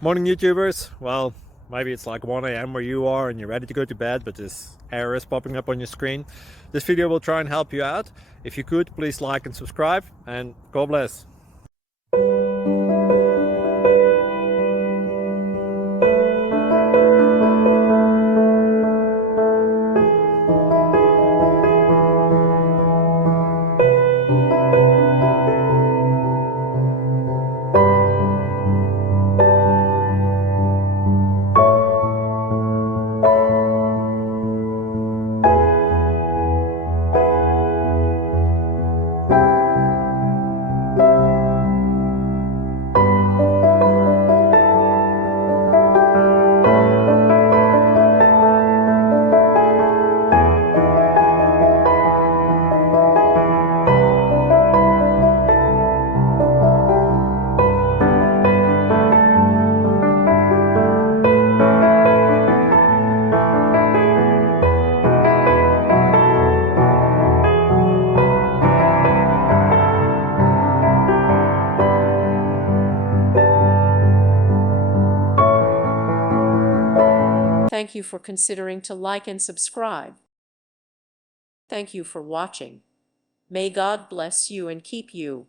Morning YouTubers. Well, maybe it's like 1 a.m. where you are and you're ready to go to bed, but this error is popping up on your screen. This video will try and help you out. If you could, please like and subscribe, and God bless. Thank you for considering to like and subscribe. Thank you for watching. May God bless you and keep you.